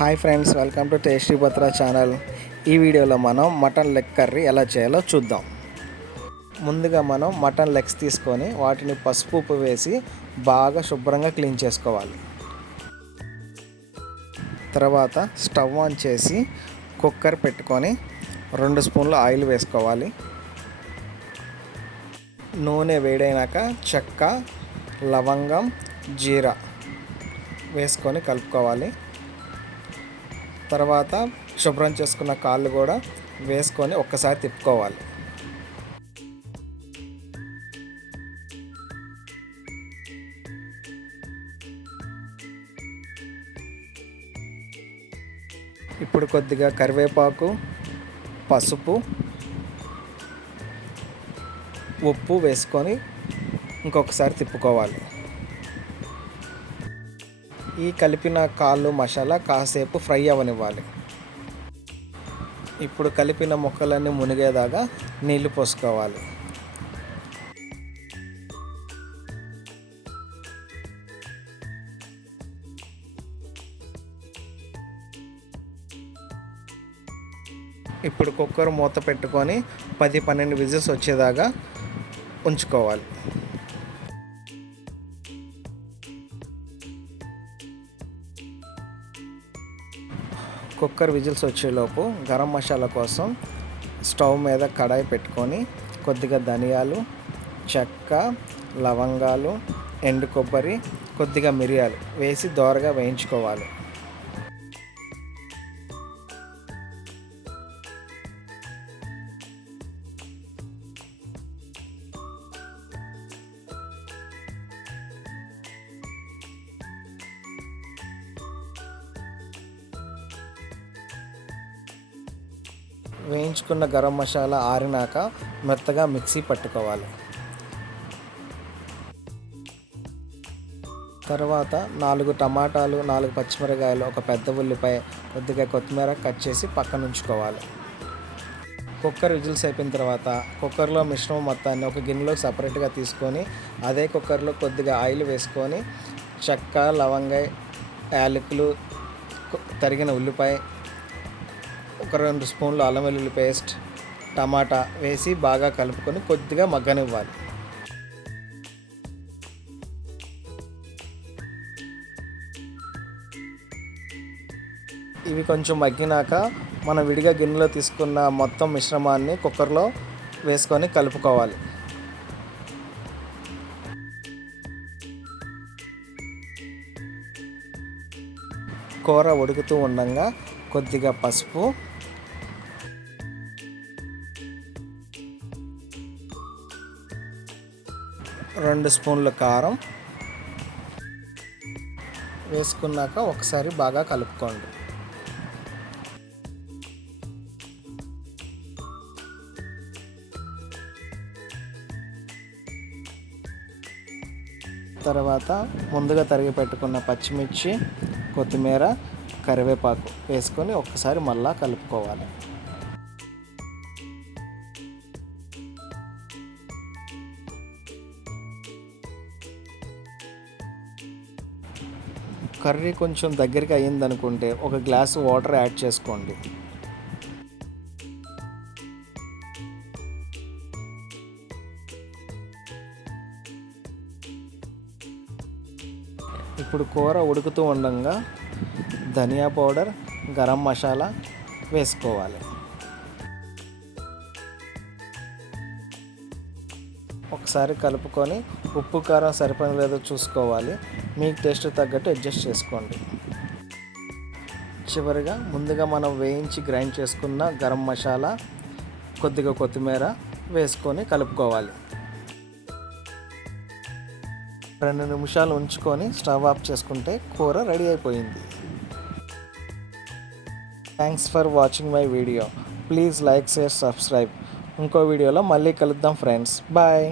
Hi friends, welcome to tasty Patra channel. ఈ వీడియోలో మనం మటన్ లెగ్ కర్రీ ఎలా చేయాలో చూద్దాం. ముందుగా మనం మటన్ లెగ్స్ తీసుకొని వాటిని పసుపు ఉప్పు వేసి బాగా శుభ్రంగా క్లీన్ చేసుకోవాలి. తర్వాత స్టవ్ ఆన్ చేసి కుక్కర్ పెట్టుకొని 2 స్పూన్ల ఆయిల్ వేసుకోవాలి. నూనె వేడైనాక చెక్క, లవంగం, జీరా వేసుకొని కలుపుకోవాలి. తర్వాత శుభ్రం చేసుకున్న కాళ్ళు కూడా వేసుకొని ఒక్కసారి తిప్పుకోవాలి. ఇప్పుడు కొద్దిగా కరివేపాకు, పసుపు, ఉప్పు వేసుకొని ఇంకొకసారి తిప్పుకోవాలి. ఈ కలిపిన కాళ్ళు మసాలా కాసేపు ఫ్రై అవ్వనివ్వాలి. ఇప్పుడు కలిపిన ముక్కలన్నీ మునిగేదాకా నీళ్లు పోసుకోవాలి. ఇప్పుడు కుక్కర్ మూత పెట్టుకొని 10-12 విజిల్స్ వచ్చేదాకా ఉంచుకోవాలి. కుక్కర్ విజిల్స్ వచ్చేలోపు గరం మసాలా కోసం స్టవ్ మీద కడాయి పెట్టుకొని కొద్దిగా ధనియాలు, చెక్క, లవంగాలు, ఎండు కొబ్బరి, కొద్దిగా మిరియాలు వేసి దోరగా వేయించుకోవాలి. వేయించుకున్న గరం మసాలా ఆరినాక మెత్తగా మిక్సీ పట్టుకోవాలి. తర్వాత 4 టమాటాలు, 4 పచ్చిమిరకాయలు, ఒక పెద్ద ఉల్లిపాయ, కొద్దిగా కొత్తిమీర కట్ చేసి పక్కన ఉంచుకోవాలి. కుక్కర్ విజిల్స్ అయిపోయిన తర్వాత కుక్కర్లో మిశ్రమం మొత్తాన్ని ఒక గిన్నెలోకి సపరేట్గా తీసుకొని అదే కుక్కర్లో కొద్దిగా ఆయిల్ వేసుకొని చెక్క, లవంగాయ, యాలకులు, తరిగిన ఉల్లిపాయ, ఒక 2 స్పూన్లు అల్లం వెల్లుల్లి పేస్ట్, టమాటా వేసి బాగా కలుపుకొని కొద్దిగా మగ్గనివ్వాలి. ఇవి కొంచెం మగ్గినాక మనం విడిగా గిన్నెలో తీసుకున్న మొత్తం మిశ్రమాన్ని కుక్కర్లో వేసుకొని కలుపుకోవాలి. కూర ఉడుకుతూ ఉండగా కొద్దిగా పసుపు, 2 స్పూన్ల కారం వేసుకున్నాక ఒకసారి బాగా కలుపుకోండి. తర్వాత ముందుగా తరిగి పెట్టుకున్న పచ్చిమిర్చి, కొత్తిమీర, కరివేపాకు వేసుకొని ఒక్కసారి మళ్ళా కలుపుకోవాలి. కర్రీ కొంచెం దగ్గరికి అయ్యిందనుకుంటే ఒక గ్లాసు వాటర్ యాడ్ చేసుకోండి. ఇప్పుడు కూర ఉడుకుతూ ఉండగా ధనియా పౌడర్, గరం మసాలా వేసుకోవాలి. ఒకసారి కలుపుకొని ఉప్పు కారం సరిపడిన లేదో చూసుకోవాలి. మీకు టేస్ట్ తగ్గట్టు అడ్జస్ట్ చేసుకోండి. చివరిగా ముందుగా మనం వేయించి గ్రైండ్ చేసుకున్న గరం మసాలా, కొద్దిగా కొత్తిమీర వేసుకొని కలుపుకోవాలి. 2 నిమిషాలు ఉంచుకొని స్టవ్ ఆఫ్ చేసుకుంటే కూర రెడీ అయిపోయింది. Thanks for watching my video. Please like, share, subscribe. ఇంకో వీడియోలో మళ్ళీ కలుద్దాం ఫ్రెండ్స్. బాయ్.